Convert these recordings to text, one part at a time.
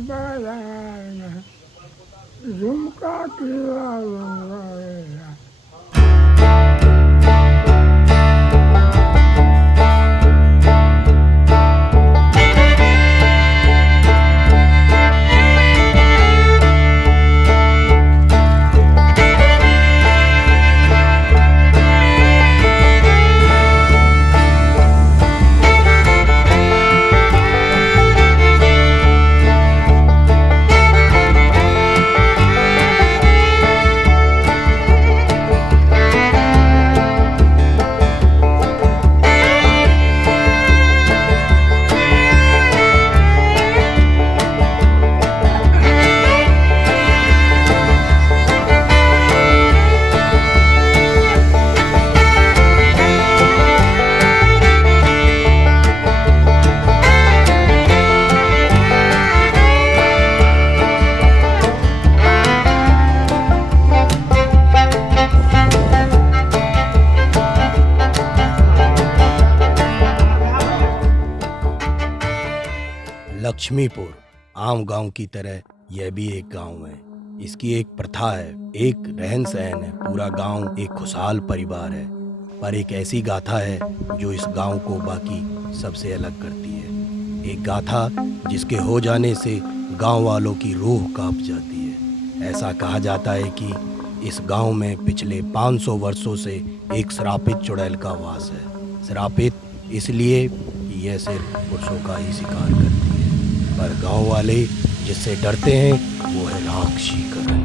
बनाना झुमका किया बनाना। लक्ष्मीपुर आम गांव की तरह यह भी एक गांव है। इसकी एक प्रथा है, एक रहन सहन है। पूरा गांव एक खुशहाल परिवार है, पर एक ऐसी गाथा है जो इस गांव को बाकी सबसे अलग करती है। एक गाथा जिसके हो जाने से गांव वालों की रूह कांप जाती है। ऐसा कहा जाता है कि इस गांव में पिछले 500 वर्षों से एक श्रापित चुड़ैल का वास है। श्रापित इसलिए कि यह सिर्फ पुरुषों का ही शिकार करती है, पर गांव वाले जिससे डरते हैं वो है राक्षसीकरण।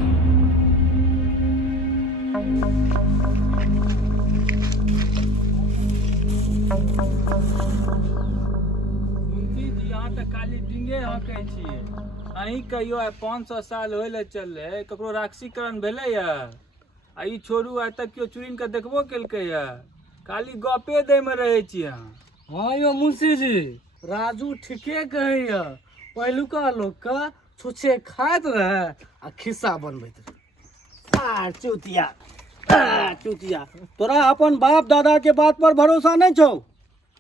यहाँ तक खाली डिंगे हकै छियै। अहीं कहियो आइ 500 साल होय ले चलले ककरो राक्षसीकरण भेलै या? आ ई छोड़ू आइ तक केओ चुड़ैल के देखबो केलकै या? खाली गपे दै में रहै छी अहाँ। हाँ यो मुंशी जी, राजू ठीके कहैया। पहिलुका लोग का छुच्छे खाइत रहे आ खिस्सा बनबैत रहे। चुतिया तोरा अपन बाप दादा के बात पर भरोसा नहीं छौ?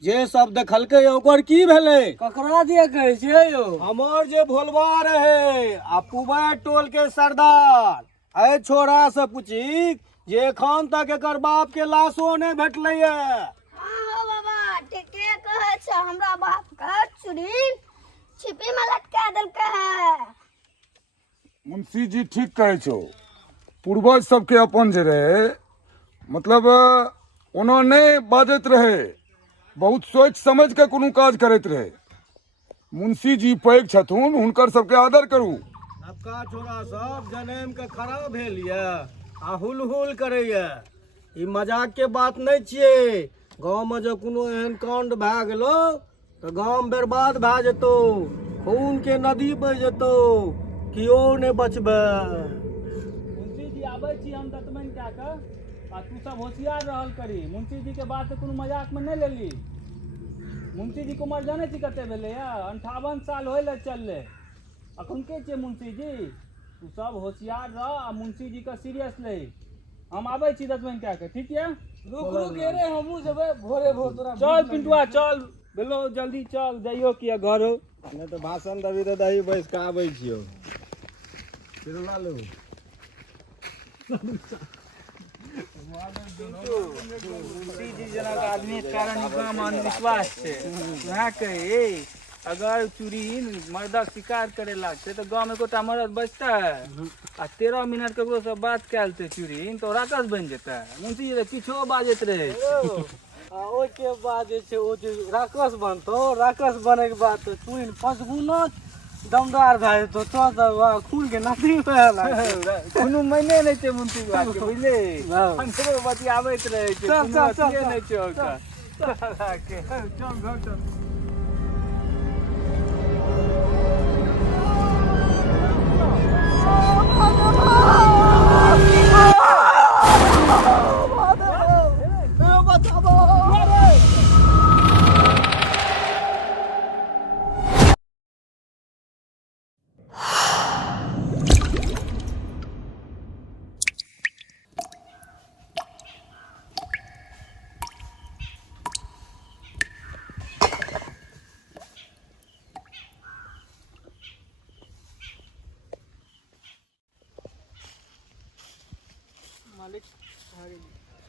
जे सब देखलकै ओकर की भेलै? ककरा दिया कहै छियै यो? हमर जे भोलवा रहे आ पुबै टोल के सरदार। ए छोरा से पूछी जे एखन तक एकर बाप के लाशो नहीं भेटलै है। हाँ बाबा ठीके कहे छ। हमरा बाप का चुड़ैल छिपी में लटका देलकै है। मुंशी जी ठीक कहे छो। पूर्वज सबके अपन जे रहे, मतलब ओना नहीं बाजत रहे, बहुत सोच समझ के कोनो काज करैत रहे। मुंशी जी पैघ छथुन, हुनकर सबके आदर करू। नवका छोरा सब जनेम के खड़ा भेल ये आ हुल करैया। ई मजाक के बात नहीं छिए। गांव में जो कोनो एहन कांड भए गेलो तो गांव बर्बाद भए जेतो, खून के नदी बह जेतो, कियो नहीं बचबे। मुंशी जी आबै छी हम दतमनि कए कऽ, आ तू सब होशियार रहल करी। मुंशी जी के बात कोनो मजाक में नहीं लेली। मुंशी जी के उम्र जाने छी कते भेलै या? 58 साल होय ले चलले। अखन के छियै मुंशी जी? तू सब होशियार रह आ मुंशी जी के सीरियस ले। हम आबै छी दतमनि कए कऽ, ठीक है? रुक रे, हमहू जेबै भोरे भोर तोरा। चल पिंटुआ चल, बेलो जल्दी चल, जाइयो किया घर हो। नहीं तो भाषण दबी तो दही बैस के आबै छियो। फिर ला लो। मुंशी जी जना आदमी के कारण ई गाम में अंधविश्वास छै। वहाँ कहे अगर चुड़ैल मर्दक शिकार करे लागते तो गाँव में एकोटा मर्द बचता है। आ 13 मिनट ककरो से बात कैल ते चुड़ैल तो राक्षस बन जेता है। मुंशी जी किछो बाजैत रहे। ओइ के बाद जे छै ओ जे राक्षस बनतो, राक्षस बने के बाद तो चुड़ैल 5 गुना दमदार भए जेतो। तो सब खून के नदी बहे लागतो। कोनो मने नहीं छै मुंशी बात के, बुझले? हमरो बतियाबैत रहे छै। चल, चल, चल, कोनो नहीं छै चल, ओकर। चल घर चल।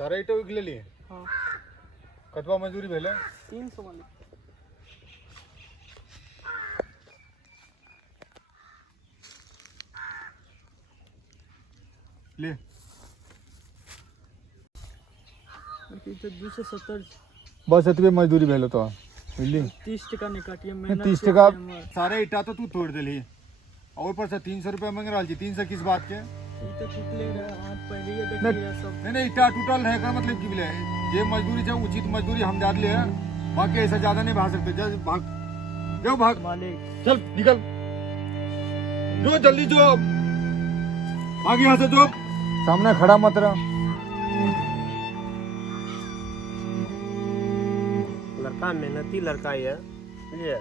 सारा ईटा उगले लिए हाँ कतवा मजदूरी भेले 300 मालिक। ले तो 270 बस इतने मजदूरी भेलो तो बुझली 30 टका नहीं काटिए 30 टका सारे ईटा तो तू तोड़ दिली और ऊपर से 300 रुपया मांग रहा 300 किस बात के नहीं ईटा टूटल है का मतलब की बोले जे मजदूरी है उचित मजदूरी हम दे दिले बाकी ऐसा ज्यादा नहीं भाग सकते जा भाग जाओ भाग मालिक चल निकल जो जल्दी जो भाग यहाँ से जो सामने खड़ा मत रह लड़का मेहनती लड़का है बुझलिए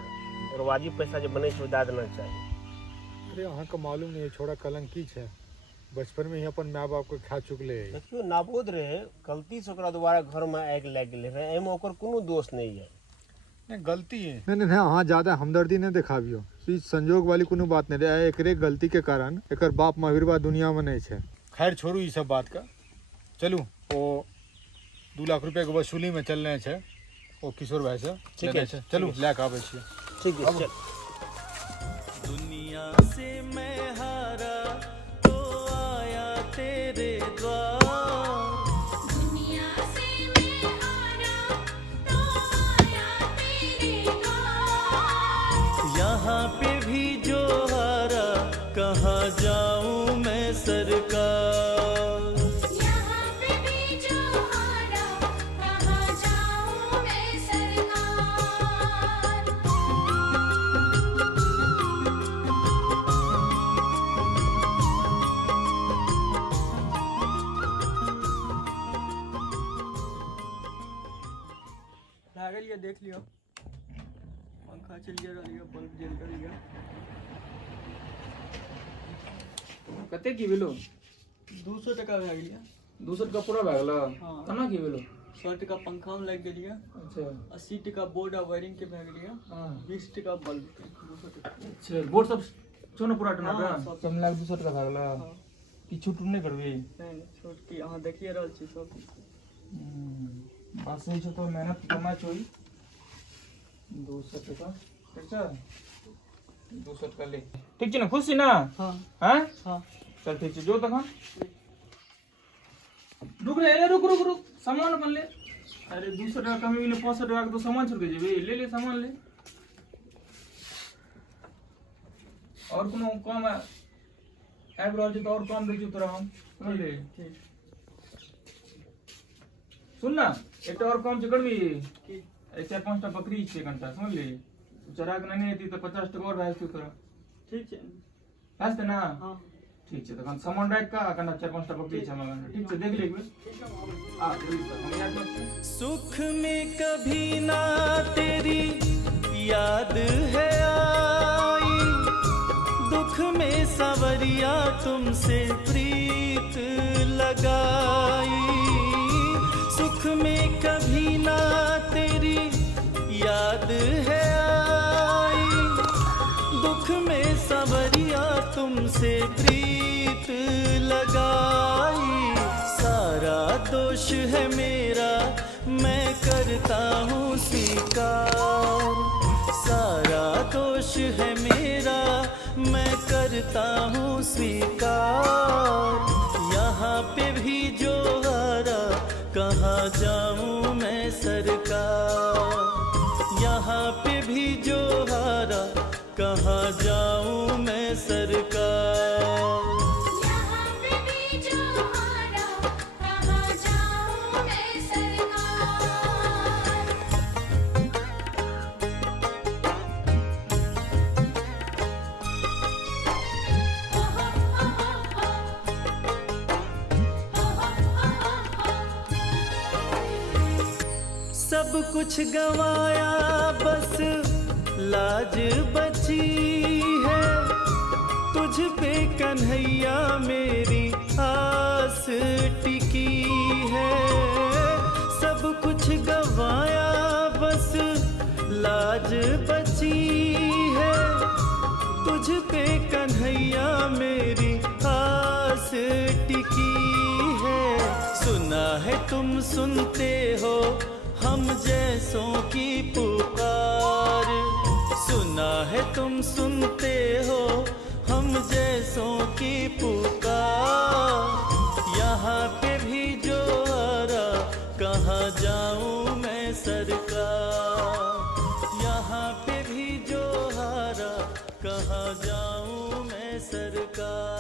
और वाजिब पैसा जो बने दे देना चाहिए। अरे अहाँ का मालूम नहीं है छोड़ा कलंकी है बचपन में ही अपन माँ बाप को खा चुकले देखियो नाबोद रहे गलती से ओकरा दोबारा घर में आग लग गए रहे एमे ओकर कोनो दोष नहीं है। नहीं गलती है नहीं नहीं हाँ ज्यादा हमदर्दी नहीं दिखाबियो ई संजोग वाली कोनो बात नहीं रहे एकरे गलती के कारण एकर बाप महावीरवा दुनिया में नहीं है। खैर छोड़ू ई सब बात का चलू ओ 2 लाख रुपया के वसूली में चल रहे हैं ओ किशोर भाई से ठीक है चलू लैक आवे छिए ठीक है चल। दुनिया से मैं हारा तो आया तेरे द्वार दुनिया से मैं हारा तो आया तेरे द्वार यहाँ पे भी जो हारा कहाँ जाऊँ मैं सरकार यहाँ पे भी जो हारा कहाँ जाऊँ मैं सरकार। लागल ये देख लियो पंखा चलिए रहियो बल्ब जल रहियो कते की भेलो 200 टका भए गेलिए 200 टका पूरा भए गेलो हाँ। केना की भेलो 100 टका पंखा में लग गेलिए अच्छा 80 टका बोर्ड आ वायरिंग के भए गेलिए हां 20 टका बल्ब के 200 टका अच्छा बोर्ड सब छोनो पूरा टना हाँ, पे सब। सब मिला के 200 टका भए गेलो हाँ। की छूट नहीं करबी नहीं छोट की अहाँ देखिए रहल छी सब बात सही छै तो मेहनत करना चाहिए 200 टका ठीक छै 200 टका ले ठीक छै ना खुश छी ना हाँ हैं हाँ चल ठीक छै जो तखन रुक रे रुक रुक रुक सामान अपन ले अरे 200 टका कमी मिले 500 टका के तो सामान छोड़ के जेबे ले ले सामान ले और कोनो काम आबि रहल छै तो और काम दै छियौ तोरा हम सुन ले ठीक सुन ना एक और काम छै करबी की 4-5टा बकरी छै कनटा सुन ले चरा के नहीं हेती तो 50 टका और भए जेतौ तोरा ठीक छै भए ना हाँ ठीक छै तखन सामान राखि का कनटा 4-5टा बकरी छै हमरा लग। ठीक छै देख ले एक बेर आ जल्दी से हम याद कर सुख में कभी ना तेरी याद है आई दुख में सवरिया तुमसे प्रीत लगाई सुख में कभी ना तेरी याद है आई दुख में सवरिया तुमसे प्रीत लगाई सारा दोष है मेरा मैं करता हूँ स्वीकार सारा दोष है मेरा मैं करता हूँ स्वीकार यहाँ पे भी जो हारा कहाँ जाऊँ मैं सरकार यहाँ पे भी जो हारा कहाँ जाऊँ मैं सरकार यहाँ पे भी जो हारा कहाँ जाऊँ मैं सरकार। सब कुछ गवाया बस लाज बची है तुझ पे कन्हैया मेरी आस टिकी है सब कुछ गवाया बस लाज बची है तुझ पे कन्हैया मेरी आस टिकी है सुना है तुम सुनते हो हम जैसों की पुकार, सुना है तुम सुनते हो हम जैसों की पुकार। यहाँ पे भी जो आ रहा कहाँ जाऊँ मैं सरकार, यहाँ पे भी जो आ रहा कहाँ जाऊँ मैं सरकार।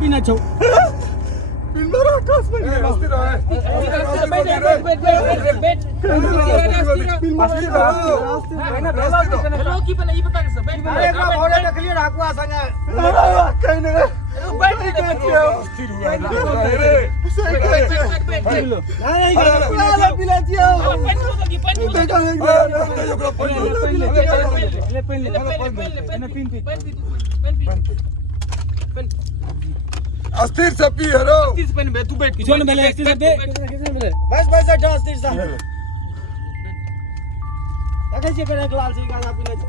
पीना छो अस्थिर से पी हेरो तू बैठ बस बस हटा अस्थिर सा लगे छे करे लाल से गाना पीना छो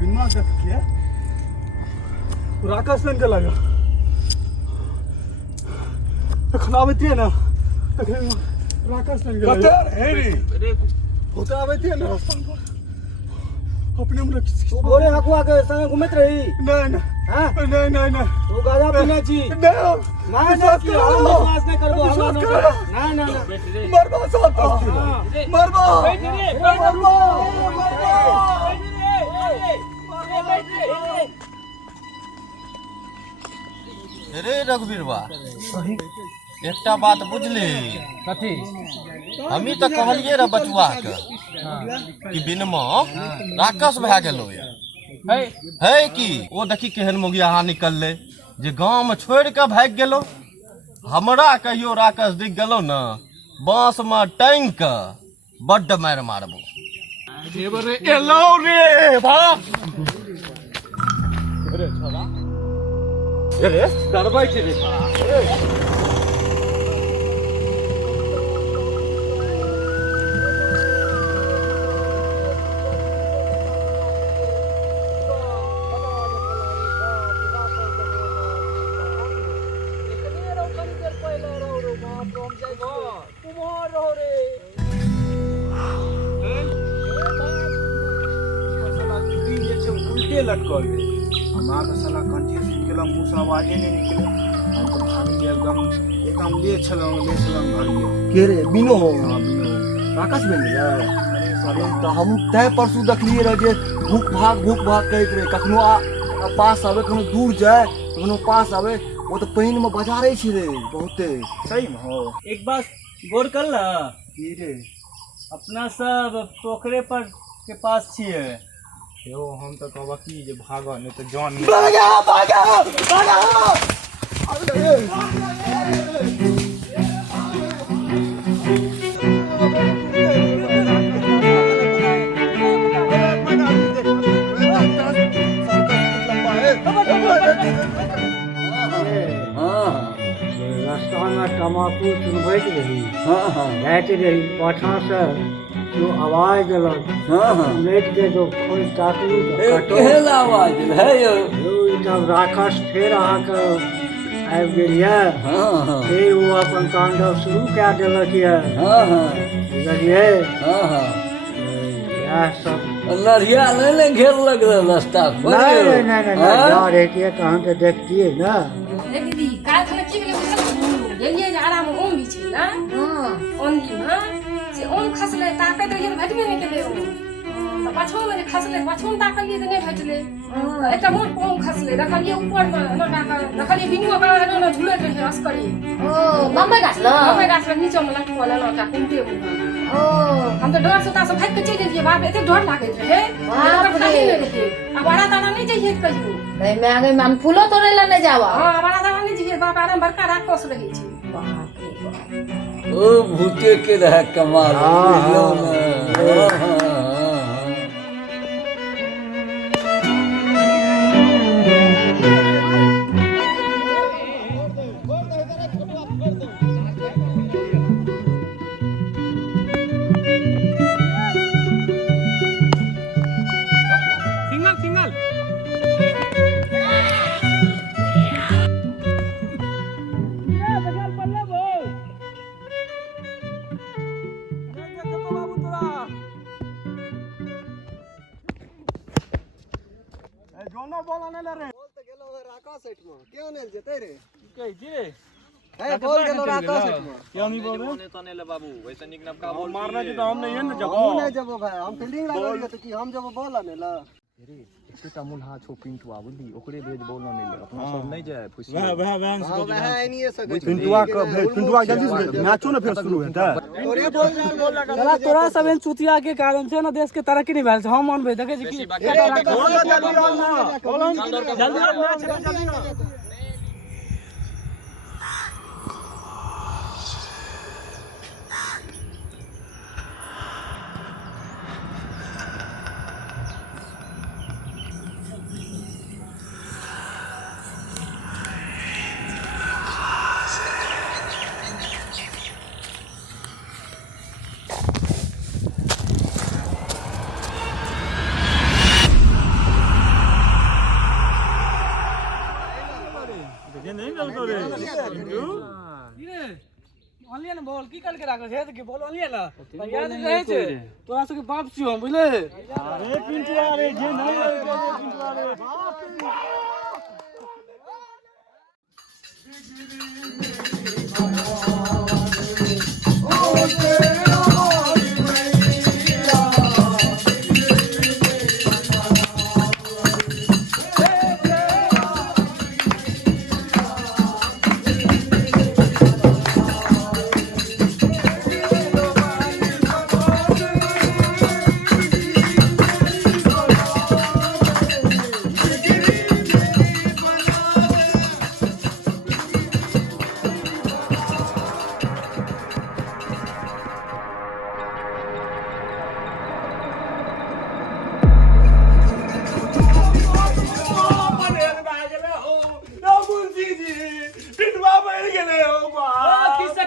बिनमा देख के राकेश लन के लगा खनावती है ना राकेश लन के लगा है रे होता आवती है ना रास्ता पर अपने में तू बोले हकुआ के संग घूमत रही नहीं नहीं हां नहीं नहीं नहीं तू गाजा पीना छी नहीं ना की हम विश्वास नहीं करबो हम ना ना मरबा साथ मरबा रे रघुवीरवा एकटा बात बुझली कथी हमी तो कहलिए रे बचुआ के कि बिनमा राकस भए गेलो है कि ओ देखी केहन मोगियाहा निकलले जे गांव में छोड़ के भाग गेलो। हमरा कहियो राकस दिख गेलो न बांस में टांग के बड्ड मार मारबो। एलो रे भा अरे छोरा अरे डरबाई छे रे लटकल है। हमरा तो साला कंठी से निकला मुंह से आवाजे नहीं निकले। हम तो भागी एकदम ले छलंग भागी। के रे बिनो हां बिनो राकस में मिला अरे तो हम तय परसू देखलिए रह जे भूख भाग कहत रहे कखनो पास आवे कखनो दूर जाए कखनो पास आवे वो तो पानी में बाजारे छी रे बहुते सही में हो। एक बात गौर कर ला, की रे अपना सब पोखरे पर के पास छिए। यो हम तो कहबा की जे भागा नहीं तो जान रास्ता में तम्बाकू चुनबैत रही जाइत रही पाछा से जो आवाज देलक उलट के जो खोज ताकलू केहन आवाज है यो तब राक्षस फेर अहाँके आबि गेल यऽ फिर वो अपन तांडव शुरू कए देलक यऽ बुझलियै इएह सब लड़िया नहीं घेरलक रास्ता नहीं जा रहिए तो हम तो देखतियै ना दीदी काल खना की गेलै गेलियै जे आराम ओम भी छै ना ओंदी में से ओम खसले ताकत रहियै भेटबे नहीं केलै ओ पाछो में जे खसले पाछो में ताकलियै तऽ नहीं भेटलै एकटा मोट ओम खसले देखलियै ऊपर में न ताकल देखलियै बिनुआ का न झुलैत रहै अस्करी ओ बम्बई गाछ में नीचे में लटकल न ता कुंटे ओ हम तो डर से ता से भाग के चलि गेलियै बाप एते डर लागैत रहै बाप रे अब बड़ा ताना नहीं चाहिए कहियो कहीं मैं आगे हम फूलो तोड़े ला नहीं जावा हां बड़ा ताना नहीं चाहिए बाप आराम बड़का राक्षस रहै छै बाप रे बाप ओ भूते के रह कमाल जोनो बोला नहीं रे बोल तो गेलो राका सेट में क्यों नहीं जेते रे कहै छी रे ए बोल गेलो राका सेट में क्यों नहीं बोल बोले तो नहीं ले बाबू वैसे निक नबका बोल मारना जी तो हम नहीं है ना जब हम नहीं जबो भाई हम फील्डिंग लगा तो कि हम जब बोला नहीं ला रे एकटा मुल्हा छो पिंटुआ बुद्धि ओकरे भेज बोलना नहीं ले अपना सब नहीं जाए फुसी वह नहीं सके पिंटुआ जल्दी से मैचो ना फिर शुरू हेता तोरे बोल लगा चला तोरा सब इन चुतिया के कारण से ना देश के तरक्की नहीं भेल छै हम मानबे देखे छी की जल्दी ऑनलाइन बोल की कल के राखो छै कि बोल ऑनलाइन ना याद रहे छै तोरा सब के बाप छियो हम बुझले अरे पिंटुआ रे जे नहीं पिंटुआ रे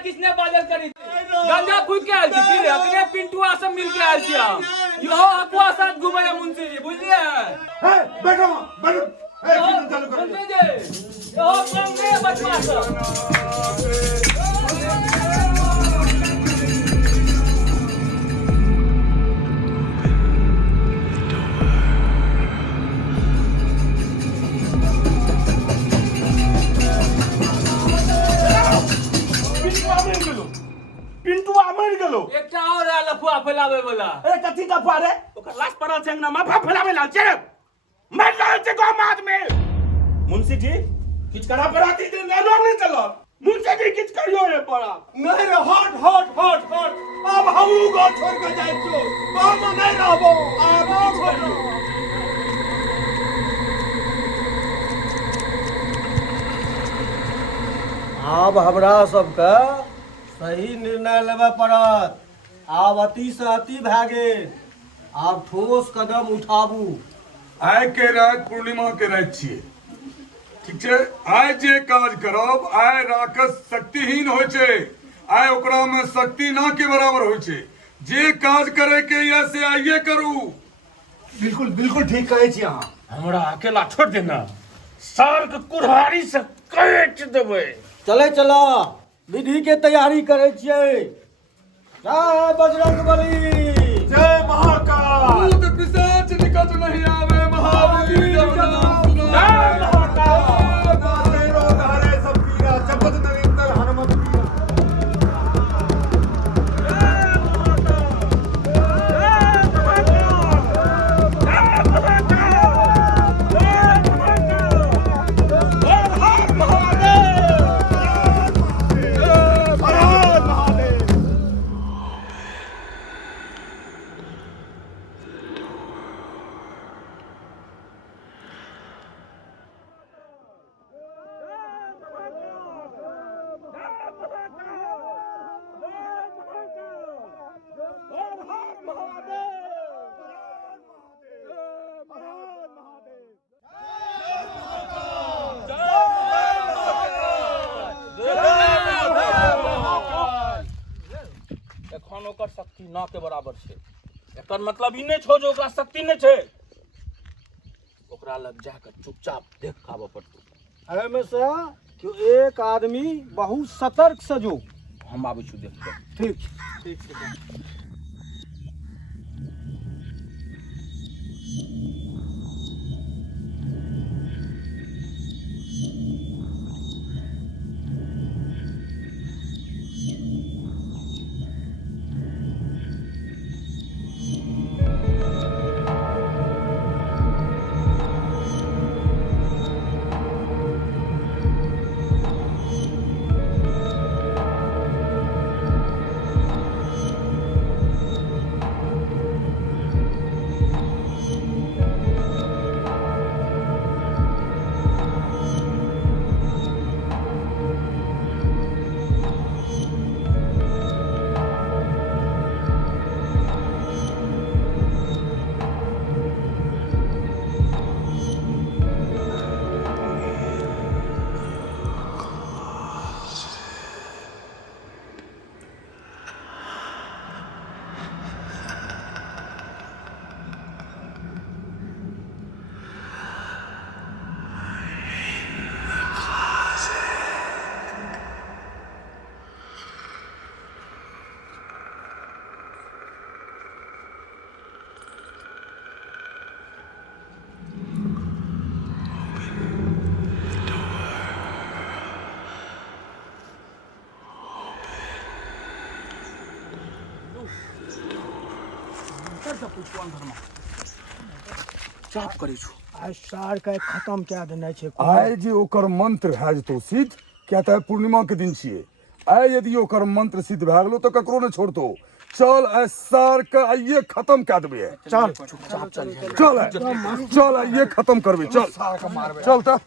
किसने बादल करी गंजा फूक के आयल छी की रे अपने पिंटुआ सब मिल के आयल छी हम यो अकुआ साथ घुमै मुंशी जी बुझलिए हे बैठो चालू कर मुंशी जी यो कम रे बदमाश एकटा और है लफुआ फैलावे वाला। ए कथी का पारे ओकर लाश पड़ल छै अंगना माफा फैलावे लाल छै मर रहल छै गांव आदमी। मुंशी जी किछ करा पराती दे नालो नहीं चलो। मुंशी जी किछ करियो रे पड़ा नहीं रे हट हट हट हट अब हम गांव छोड़ के जाय छो गांव में नहीं रहबो आब छोड़। आब हमरा सबके सही निर्णय लेबे पड़त। आब अति से अति भए गेल, आब ठोस कदम उठाबू। आइ के रात पूर्णिमा के रात छियै, ठीक छै। आइ जे काज करब आइ राक्षस शक्तिहीन होइ छै, आइ ओकरा में शक्ति ना के बराबर होइ छै। जे काज करे के ये से आइए करू। बिल्कुल बिल्कुल ठीक कहै छी अहाँ। हमरा अकेला छोड़ देना, सार के कुल्हाड़ी से काट देबै। चले चला विधि के तैयारी करे छियै। जय बजरंगबली, जय महाकाल। भूत पिशाच निकट नहीं आवे, महावीर जब नाम सुनो। जय महाकाल। तेरो धारे सब पीरा जपत नरेंद्र हनुमत पीरा। एखन ओकर शक्ति ना के बराबर छै। एकर मतलब ई नहीं छो जे ओकरा शक्ति नहीं छै। ओकरा लग जाकर चुपचाप देख के आबऽ पड़तौ। एहिमे से कि एक आदमी बहुत सतर्क से जो। हम आबै छी देख के। ठीक ठीक छै। चाप करै छु। आइ सार के खत्म कए देने छै। आइ जे ओकर मंत्र भए जेतौ सिद्ध, किया तऽ पूर्णिमा के दिन छियै। आइ यदि ओकर मंत्र सिद्ध भए गेलो तऽ ककरो नहि छोड़तौ। चल आइ सार के आइये खत्म कए देबै। चल चुपचाप चल। चल आइये खत्म करबै। चल चल तऽ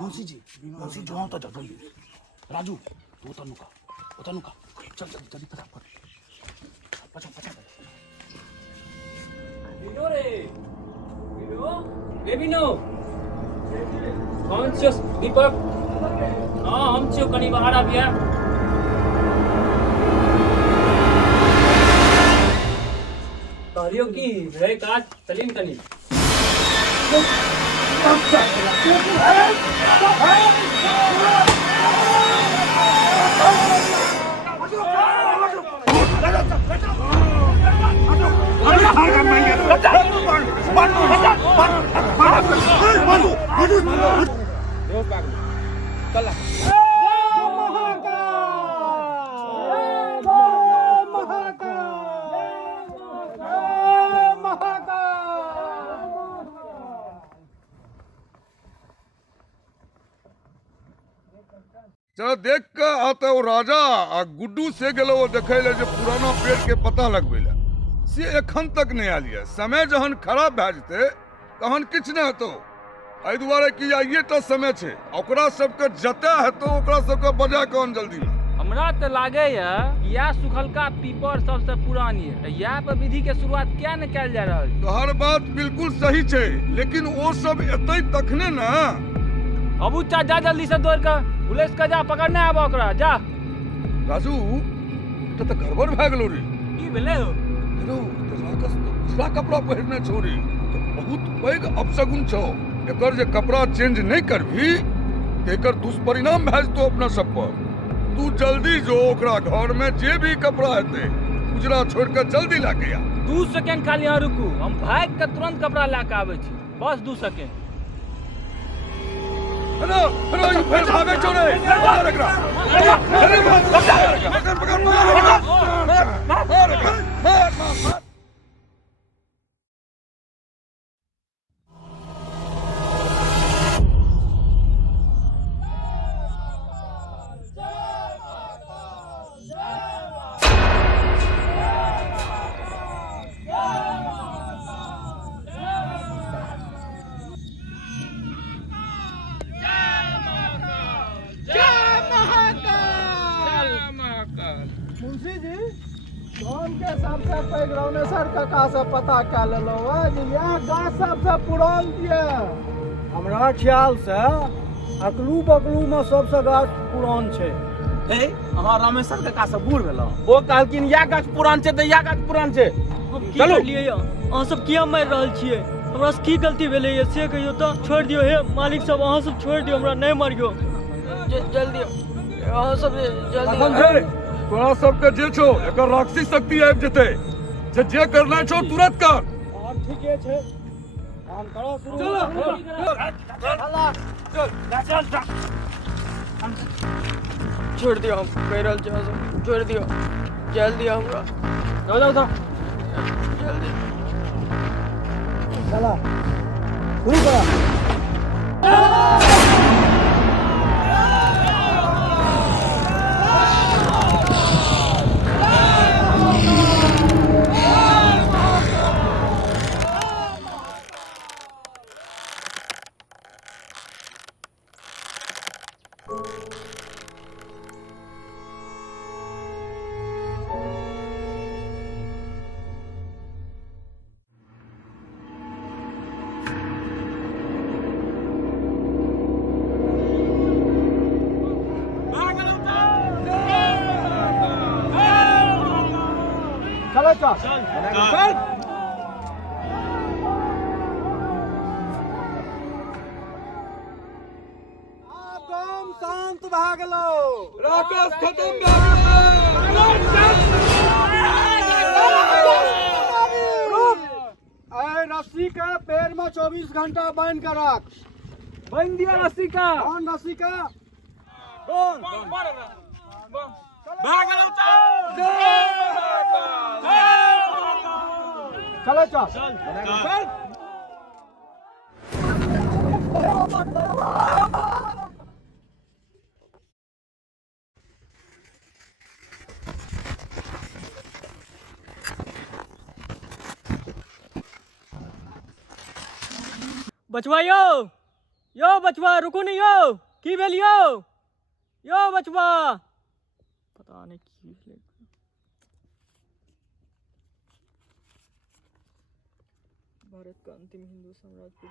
मुंशी जी जो तो जल्दी। राजू तू तनुका चल जल्दी फटाफट पचा। बिनो रे बिनो ए बिनो कौन छियो दीपक? हाँ हम छियो, कनी बाहर आबिया। कहलियो की रे काज चलीन कनी। चलो देख के आते वो राजा आ गुड्डू से गेलो वो देखे ले जे पुराना पेड़ के पता लगबे ले से एखन तक नहीं आयल है। समय जहन खराब भए जेते तहन किछ नहीं हेतो। एहि दुआरे कि आइए टा समय छे, ओकरा सबके जते हेतो ओकरा सबके बजा के आन जल्दी में। हमरा तो लागे है यह सुखलका पीपर सबसे पुरानी है, तो यह पर विधि के शुरुआत क्या न कैल जा रहा है? तोहर बात बिल्कुल सही छे, लेकिन वो सब एतै तखने ना। अबू चा जा जल्दी से दौड़ के पुलिस का जा पकड़ने आबो ओकरा जा। राजू तो गड़बड़ भए गेलो रे। की भेले हो? हेलो तो राकस तो दूसरा कपड़ा पहनने छोड़ी तो बहुत पैघ अपशगुन छो। एकर जे कपड़ा चेंज नहीं करभी तो एकर दुष्परिणाम भए जेतो अपना सब पर। तू जल्दी जो ओकरा घर में जे भी कपड़ा हेते उजरा छोड़ के जल्दी लाके आ। 2 सेकंड खाली यहाँ रुकू, हम भाग के तुरंत कपड़ा लाके आवे छी, बस 2 सेकंड। हेलो हेलो ये फिर भागे छोड़े मार एकरा। अरे पकड़ पकड़ मार मार। मुंशी जी गांव के सबसे पैघ रौनेसर काका से पता क्या लेलो है यह गाछ सबसे पुरान ये। हमरा ख्याल से अकलू बकलू में सबसे गाछ पुरान छे। हे अहाँ रामेश्वर काका से बूढ़ भेलो, वो कहलकिन या गाछ पुरान छे त या गाछ पुरान छे। चलो लिए अहाँ सब किया मार रहल छिए? हमरा से की गलती भेलै ये से कहियो तो छोड़ दियो। हे मालिक सब अहाँ सब छोड़ दियो, हमरा नहीं मारियो। जल्दी अहाँ सब जल्दी। तोरा सबके जे छो एकर राक्षसी शक्ति आबि जेते, जे करना छो तुरंत कर। और ठीके छे, काम करो शुरू। चल छोड़ दियो, हम कह रहल छी सब छोड़ दियो जल्दी। हमरा जाओ जल्दी चला शुरू करा। चलो चल एकदम शांत भए गेलो। राकेश खत्म भए रुक, ए रस्सी के पैर में 24 घंटा बांध के रख। बांध दिया रस्सी का। कौन रस्सी का? कौन? चलो चल। बचवा यो बचवा रुको नहीं यो, की भेल यो बचवा? पता नहीं की भेल। भारत का अंतिम हिंदू साम्राज्य